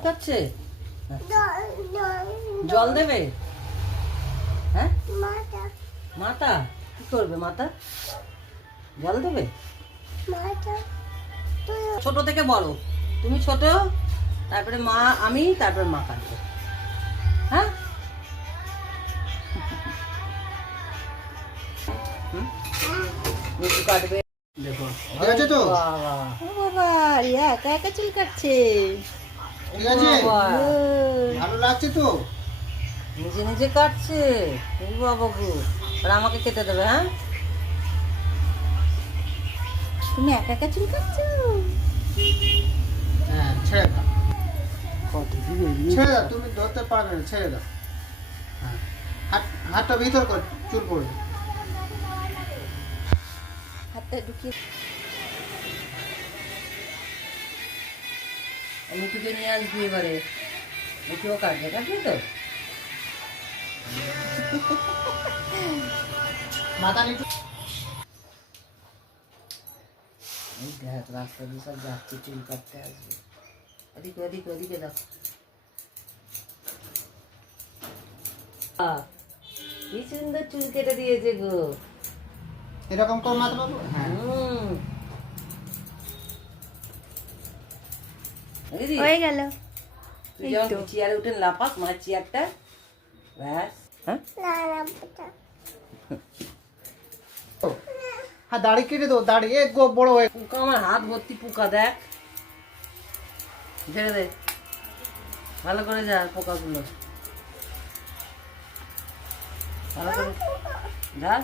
খাচ্ছে? জল দেবে? হ্যাঁ, মাথা কি করবে? মাথা জল দেবে? ছোট থেকে বড়, তুমি ছোট, তারপরে মা, আমি, তারপরে মা কাটবে। হ্যাঁ, মিঠু কাটবে। দেখো ঠিক আছে তো? বাবা, ও বাবা, রিয়া একা একা চুল কাটছে। ঠিক আছে? বাবা, ভালো লাগছে তো? নিজে নিজে কাটছে। ও বাবা গো, আর আমাকে খেতে দেবে? হ্যাঁ, তুমি একা একা চুল কাটছো? হ্যাঁ, ছেড়ে দাও। কত কি বেরিয়ে ছেড়ে দাও, তুমি ধরতে পারবে না, ছেড়ে দাও। হ্যাঁ, হাতটা ভিতর কর, চুল পড়বে। হাতটা ঢুকিয়ে। মিঠুকে নিয়ে আসবি এবারে, মিঠুও কাটবে, কাটবি তো? মাথা নিচু। এই দেখ, রাস্তা দিয়ে সব যাচ্ছে, চুল কাটতে আসবে। ওদিকে ওদিকে ওদিকে দেখ, কি সুন্দর চুল কেটে দিয়েছে গো। এরকম করে মাথা পাবো। হ্যাঁ, বুঝলি? হয়ে গেল। তুই যখন চেয়ারে উঠে লাফাস, মার চেয়ারটা, ব্যাস। হ্যাঁ, হ্যাঁ, দাড়ি কেটে দাও, দাড়ি এক বড় হয়ে। পোকা, আমার হাত ভর্তি পোকা, দেখ। ঝেড়ে দে, ভালো করে যা পোকাগুলো, ভালো করে যা।